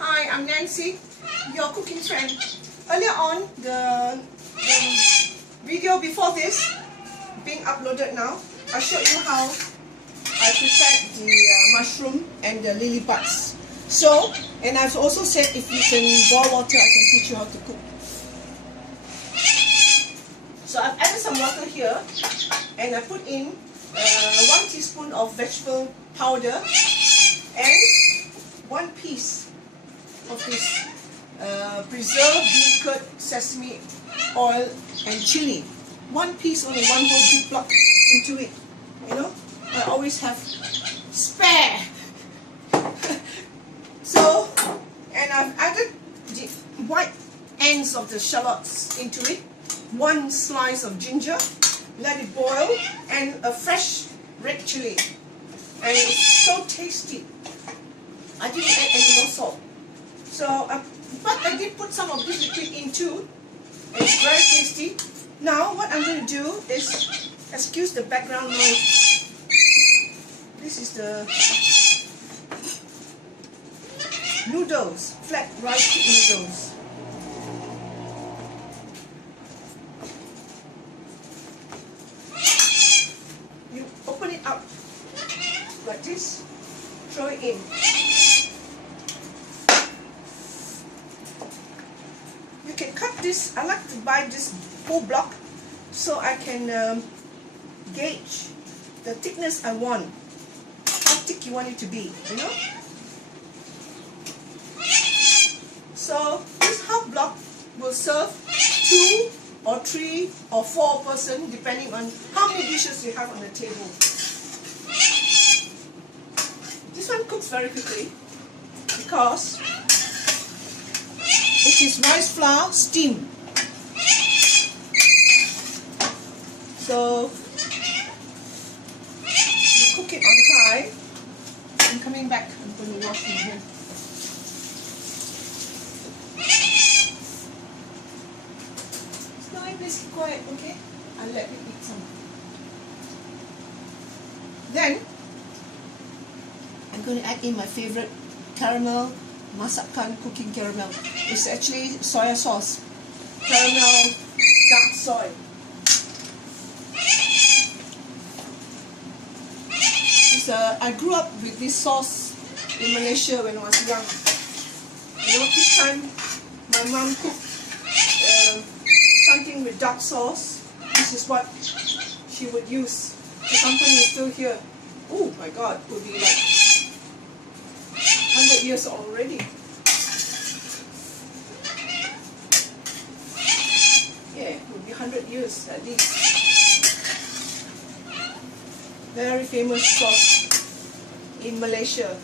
Hi, I'm Nancy, your cooking friend. Earlier on, the video before this, being uploaded now, I showed you how I prepared the mushroom and the lily pads. So, and I've also said if you can boil water, I can teach you how to cook. So I've added some water here, and I put in 1 teaspoon of vegetable powder and 1 piece of this preserved bean curd, sesame oil and chili. 1 piece, only 1 whole big block into it. You know, I always have spare. So, and I've added the white ends of the shallots into it. 1 slice of ginger, let it boil, and a fresh red chili. And it's so tasty. I didn't add any more salt. So, but I did put some of this liquid in too. It's very tasty. Now, what I'm going to do is, excuse the background noise. This is the noodles, flat rice noodles. You open it up like this, throw it in. You can cut this. I like to buy this whole block so I can gauge the thickness I want, how thick you want it to be, you know. So this half block will serve 2 or 3 or 4 person, depending on how many dishes you have on the table. This one cooks very quickly because it is rice flour steam. So you cook it on high. I'm coming back. I'm going to wash my hand. Snowy, please keep quiet, okay? I'll let you eat some. Then I'm going to add in my favorite caramel masakan cooking caramel. It's actually soya sauce, Caramel Black Soy. I grew up with this sauce in Malaysia when I was young. You know, each time my mom cooked something with dark sauce, this is what she would use. The company is still here. Oh my God, it would be like 100 years already. Yeah, it would be 100 years at least. Very famous sauce in Malaysia.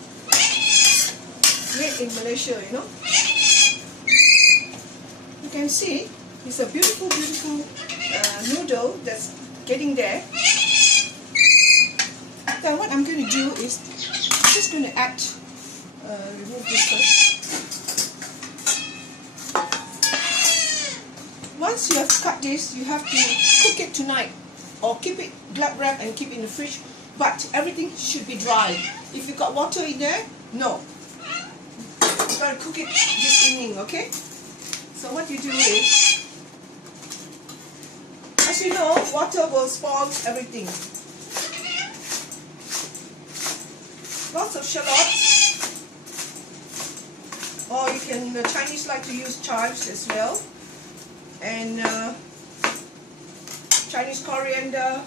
Made in Malaysia, you know. You can see it's a beautiful, beautiful noodle that's getting there. Then what I'm going to do is I'm just going to add, remove this first. Once you have cut this, you have to cook it tonight, or keep it glad wrap and keep it in the fridge, but everything should be dry. If you got water in there, no. You gotta cook it this evening, okay? So what you do is, as you know, water will spoil everything. Lots of shallots, or you can, the Chinese like to use chives as well, and Chinese coriander.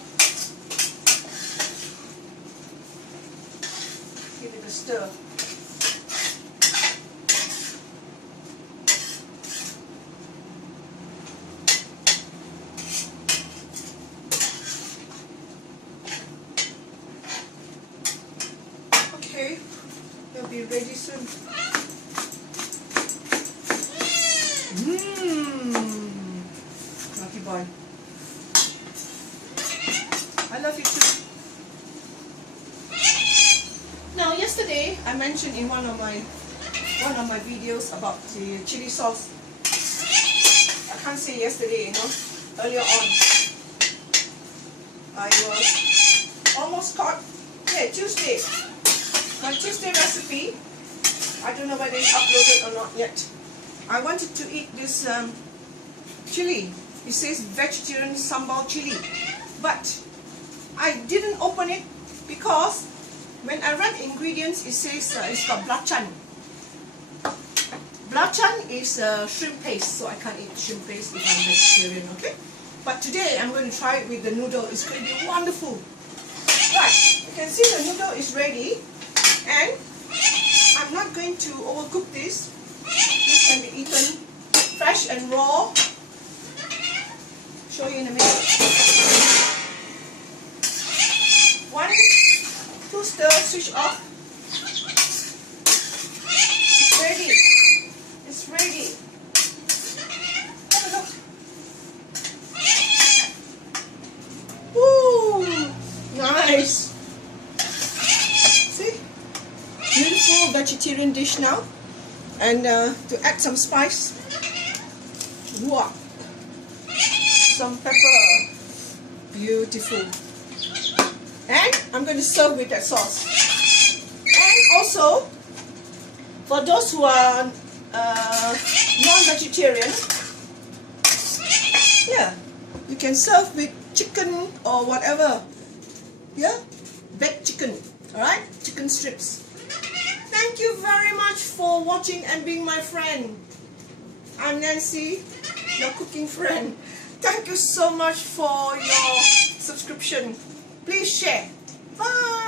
Give it a stir. Okay, they'll be ready soon. Lucky boy. I love you too. Now, yesterday I mentioned in one of my videos about the chili sauce. I can't say yesterday, you know. Earlier on, I was almost caught. Yeah, Tuesday. My Tuesday recipe I don't know whether it's uploaded or not yet. I wanted to eat this chili. It says vegetarian sambal chili, but I didn't open it because when I read ingredients, it says it's got belacan. Belacan is shrimp paste, so I can't eat shrimp paste if I'm vegetarian, okay? But today I'm going to try it with the noodle. It's going to be wonderful. Right, you can see the noodle is ready, and I'm not going to overcook this. This can be eaten fresh and raw. Show you in a minute. 1, 2 stir, switch off. It's ready. It's ready. Have a look. Woo! Nice. See? Beautiful vegetarian dish now. And to add some spice. Wow. Some pepper. Beautiful. And I'm going to serve with that sauce. And also, for those who are non-vegetarian, yeah, you can serve with chicken or whatever. Yeah, baked chicken. Alright, chicken strips. Thank you very much for watching and being my friend. I'm Nancy, your cooking friend. Thank you so much for your subscription. Please share. Bye.